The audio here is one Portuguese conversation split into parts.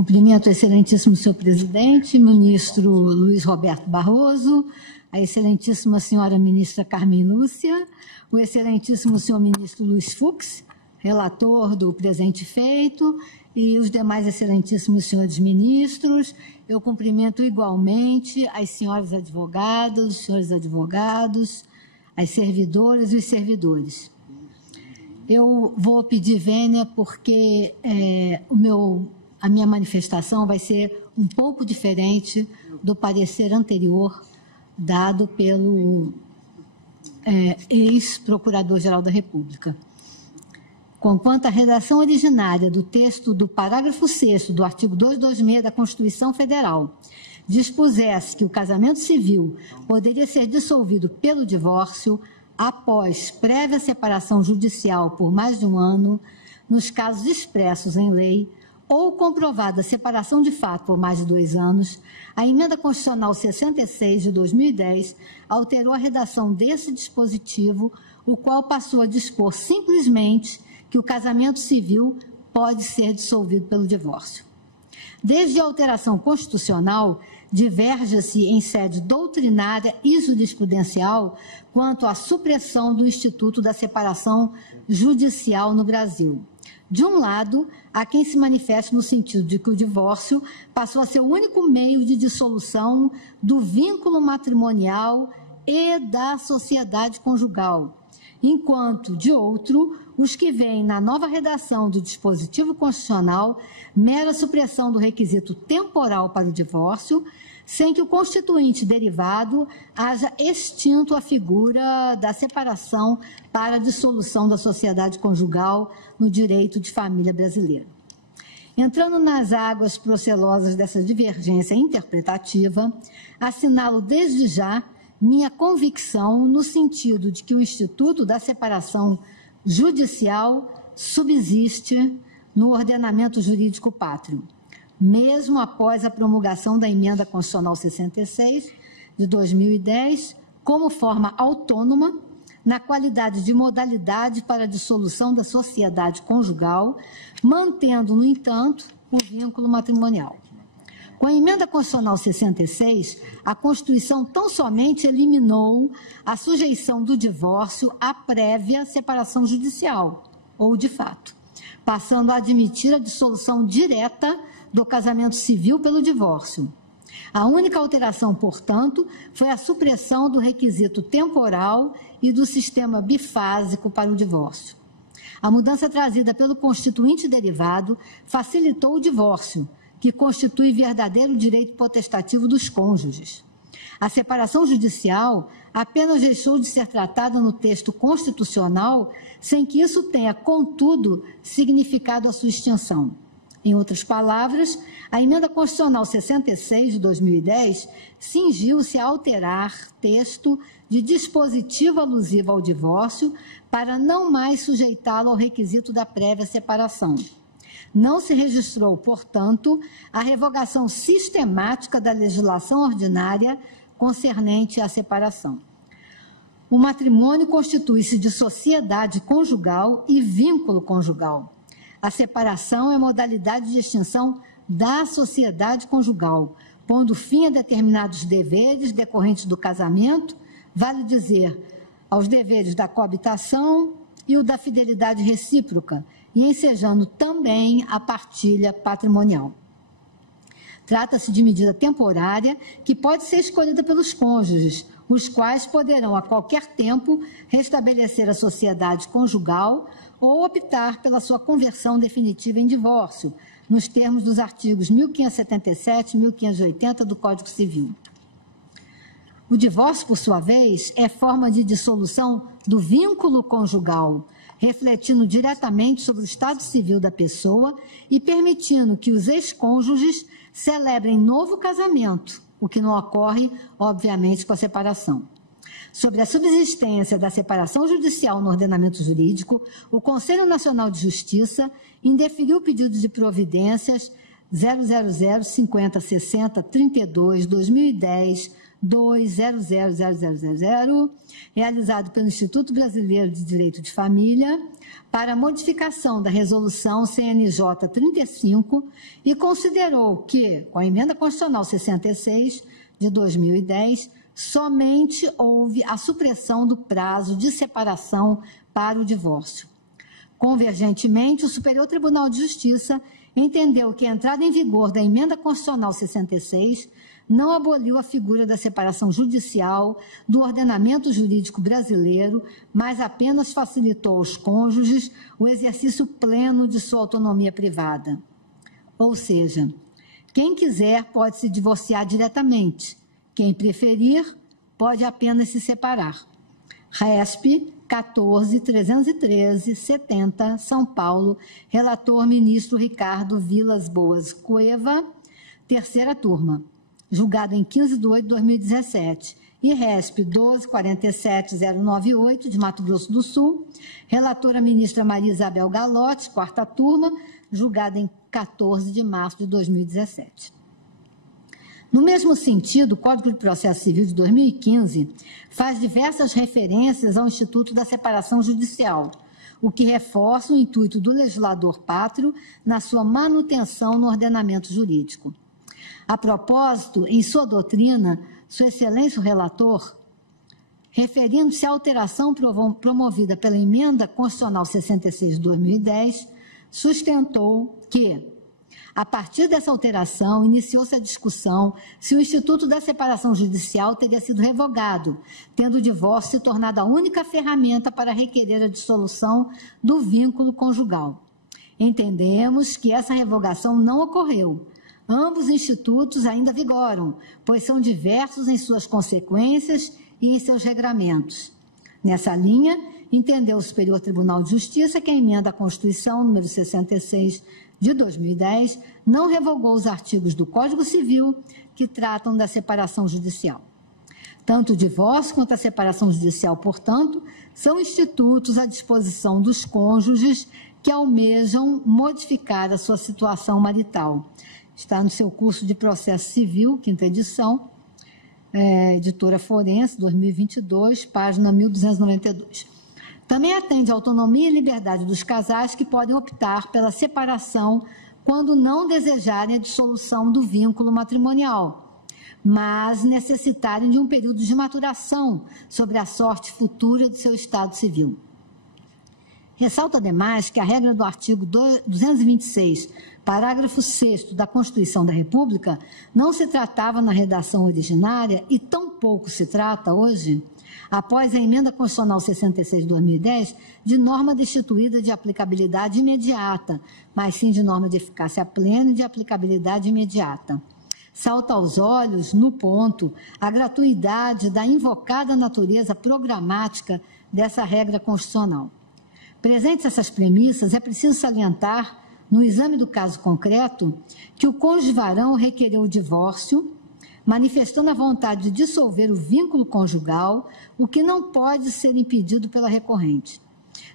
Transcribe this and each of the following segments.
Cumprimento o excelentíssimo senhor presidente, ministro Luiz Roberto Barroso, a excelentíssima senhora ministra Carmen Lúcia, o excelentíssimo senhor ministro Luiz Fux, relator do presente feito, e os demais excelentíssimos senhores ministros. Eu cumprimento igualmente as senhoras advogadas, os senhores advogados, as servidoras e os servidores. Eu vou pedir vênia porque a minha manifestação vai ser um pouco diferente do parecer anterior dado pelo ex-procurador-geral da República. Conquanto a redação originária do texto do parágrafo 6º do artigo 226 da Constituição Federal dispusesse que o casamento civil poderia ser dissolvido pelo divórcio após prévia separação judicial por mais de um ano, nos casos expressos em lei, ou comprovada separação de fato por mais de 2 anos, a Emenda Constitucional 66 de 2010 alterou a redação desse dispositivo, o qual passou a dispor simplesmente que o casamento civil pode ser dissolvido pelo divórcio. Desde a alteração constitucional, diverge-se em sede doutrinária e jurisprudencial quanto à supressão do instituto da separação judicial no Brasil. De um lado, há quem se manifeste no sentido de que o divórcio passou a ser o único meio de dissolução do vínculo matrimonial e da sociedade conjugal, enquanto, de outro, os que veem na nova redação do dispositivo constitucional mera supressão do requisito temporal para o divórcio, sem que o constituinte derivado haja extinto a figura da separação para a dissolução da sociedade conjugal no direito de família brasileiro. Entrando nas águas procelosas dessa divergência interpretativa, assinalo desde já minha convicção no sentido de que o Instituto da Separação Judicial subsiste no ordenamento jurídico pátrio, mesmo após a promulgação da Emenda Constitucional 66 de 2010, como forma autônoma, na qualidade de modalidade para a dissolução da sociedade conjugal, mantendo, no entanto, o vínculo matrimonial. Com a Emenda Constitucional 66, a Constituição tão somente eliminou a sujeição do divórcio à prévia separação judicial, ou de fato, passando a admitir a dissolução direta do casamento civil pelo divórcio. A única alteração, portanto, foi a supressão do requisito temporal e do sistema bifásico para o divórcio. A mudança trazida pelo Constituinte derivado facilitou o divórcio, que constitui verdadeiro direito potestativo dos cônjuges. A separação judicial apenas deixou de ser tratada no texto constitucional, sem que isso tenha, contudo, significado a sua extinção. Em outras palavras, a Emenda Constitucional 66 de 2010 cingiu-se a alterar texto de dispositivo alusivo ao divórcio para não mais sujeitá-lo ao requisito da prévia separação. Não se registrou, portanto, a revogação sistemática da legislação ordinária concernente à separação. O matrimônio constitui-se de sociedade conjugal e vínculo conjugal. A separação é modalidade de extinção da sociedade conjugal, pondo fim a determinados deveres decorrentes do casamento, vale dizer, aos deveres da coabitação e o da fidelidade recíproca, e ensejando também a partilha patrimonial. Trata-se de medida temporária que pode ser escolhida pelos cônjuges, os quais poderão, a qualquer tempo, restabelecer a sociedade conjugal ou optar pela sua conversão definitiva em divórcio, nos termos dos artigos 1577 e 1580 do Código Civil. O divórcio, por sua vez, é forma de dissolução do vínculo conjugal, refletindo diretamente sobre o estado civil da pessoa e permitindo que os ex-cônjuges celebrem novo casamento, o que não ocorre, obviamente, com a separação. Sobre a subsistência da separação judicial no ordenamento jurídico, o Conselho Nacional de Justiça indeferiu o pedido de providências 000506032-2010 2000000, realizado pelo Instituto Brasileiro de Direito de Família, para modificação da Resolução CNJ 35 e considerou que, com a Emenda Constitucional 66 de 2010, somente houve a supressão do prazo de separação para o divórcio. Convergentemente, o Superior Tribunal de Justiça entendeu que a entrada em vigor da Emenda Constitucional 66 não aboliu a figura da separação judicial do ordenamento jurídico brasileiro, mas apenas facilitou aos cônjuges o exercício pleno de sua autonomia privada. Ou seja, quem quiser pode se divorciar diretamente, quem preferir pode apenas se separar. RESP 14.313.70, São Paulo, relator ministro Ricardo Vilas Boas Cueva, terceira turma, julgado em 15 de 8 de 2017, e RESP 12.47.098, de Mato Grosso do Sul, relatora ministra Maria Isabel Galotti, quarta turma, julgada em 14 de março de 2017. No mesmo sentido, o Código de Processo Civil de 2015 faz diversas referências ao Instituto da Separação Judicial, o que reforça o intuito do legislador pátrio na sua manutenção no ordenamento jurídico. A propósito, em sua doutrina, Sua Excelência o Relator, referindo-se à alteração promovida pela Emenda Constitucional 66 de 2010, sustentou que, a partir dessa alteração, iniciou-se a discussão se o Instituto da Separação Judicial teria sido revogado, tendo o divórcio se tornado a única ferramenta para requerer a dissolução do vínculo conjugal. Entendemos que essa revogação não ocorreu. Ambos institutos ainda vigoram, pois são diversos em suas consequências e em seus regramentos. Nessa linha, entendeu o Superior Tribunal de Justiça que a emenda à Constituição número 66 de 2010 não revogou os artigos do Código Civil que tratam da separação judicial. Tanto o divórcio quanto a separação judicial, portanto, são institutos à disposição dos cônjuges que almejam modificar a sua situação marital. Está no seu curso de Processo Civil, quinta edição, editora Forense, 2022, página 1292. Também atende à autonomia e liberdade dos casais que podem optar pela separação quando não desejarem a dissolução do vínculo matrimonial, mas necessitarem de um período de maturação sobre a sorte futura do seu estado civil. Ressalta, ademais, que a regra do artigo 226, parágrafo 6º da Constituição da República, não se tratava na redação originária e tampouco se trata hoje, após a Emenda Constitucional 66 de 2010, de norma destituída de aplicabilidade imediata, mas sim de norma de eficácia plena e de aplicabilidade imediata. Salta aos olhos, no ponto, a gratuidade da invocada natureza programática dessa regra constitucional. Presentes essas premissas, é preciso salientar, no exame do caso concreto, que o cônjuge varão requereu o divórcio, manifestando a vontade de dissolver o vínculo conjugal, o que não pode ser impedido pela recorrente.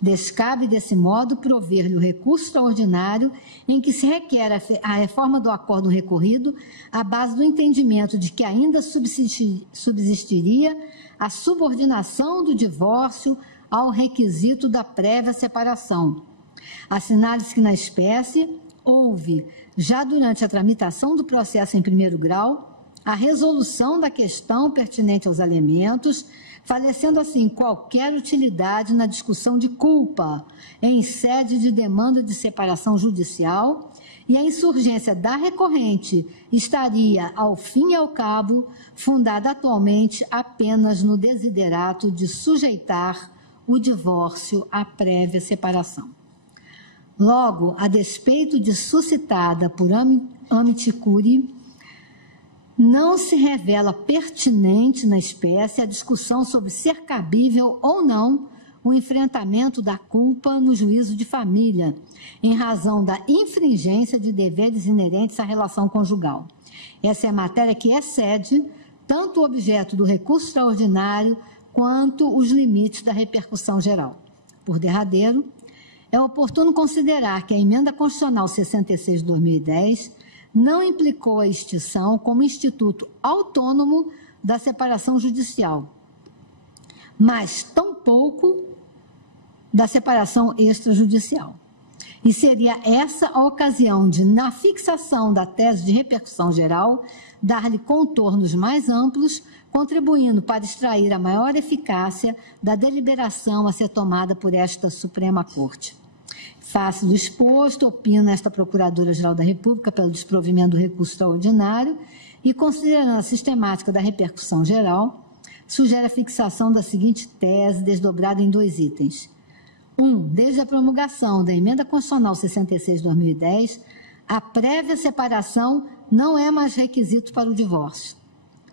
Descabe, desse modo, prover-lhe o recurso extraordinário em que se requer a reforma do acordo recorrido à base do entendimento de que ainda subsistiria a subordinação do divórcio ao requisito da prévia separação. Assinale-se que, na espécie, houve, já durante a tramitação do processo em primeiro grau, a resolução da questão pertinente aos alimentos, falecendo assim qualquer utilidade na discussão de culpa em sede de demanda de separação judicial, e a insurgência da recorrente estaria, ao fim e ao cabo, fundada atualmente apenas no desiderato de sujeitar o divórcio à prévia separação. Logo, a despeito de suscitada por amici curiae, não se revela pertinente na espécie a discussão sobre ser cabível ou não o enfrentamento da culpa no juízo de família, em razão da infringência de deveres inerentes à relação conjugal. Essa é a matéria que excede tanto o objeto do recurso extraordinário quanto os limites da repercussão geral. Por derradeiro, é oportuno considerar que a Emenda Constitucional 66 de 2010 não implicou a extinção como instituto autônomo da separação judicial, mas tampouco da separação extrajudicial. E seria essa a ocasião de, na fixação da tese de repercussão geral, dar-lhe contornos mais amplos, contribuindo para extrair a maior eficácia da deliberação a ser tomada por esta Suprema Corte. Face do exposto, opina esta Procuradora-Geral da República pelo desprovimento do recurso extraordinário e, considerando a sistemática da repercussão geral, sugere a fixação da seguinte tese, desdobrada em 2 itens. 1. Desde a promulgação da Emenda Constitucional 66 de 2010, a prévia separação não é mais requisito para o divórcio.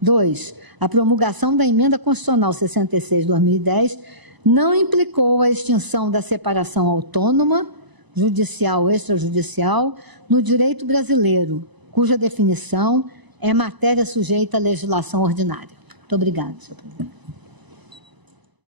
2. A promulgação da Emenda Constitucional 66 de 2010 não implicou a extinção da separação autônoma, judicial ou extrajudicial, no direito brasileiro, cuja definição é matéria sujeita à legislação ordinária. Muito obrigada, senhor presidente.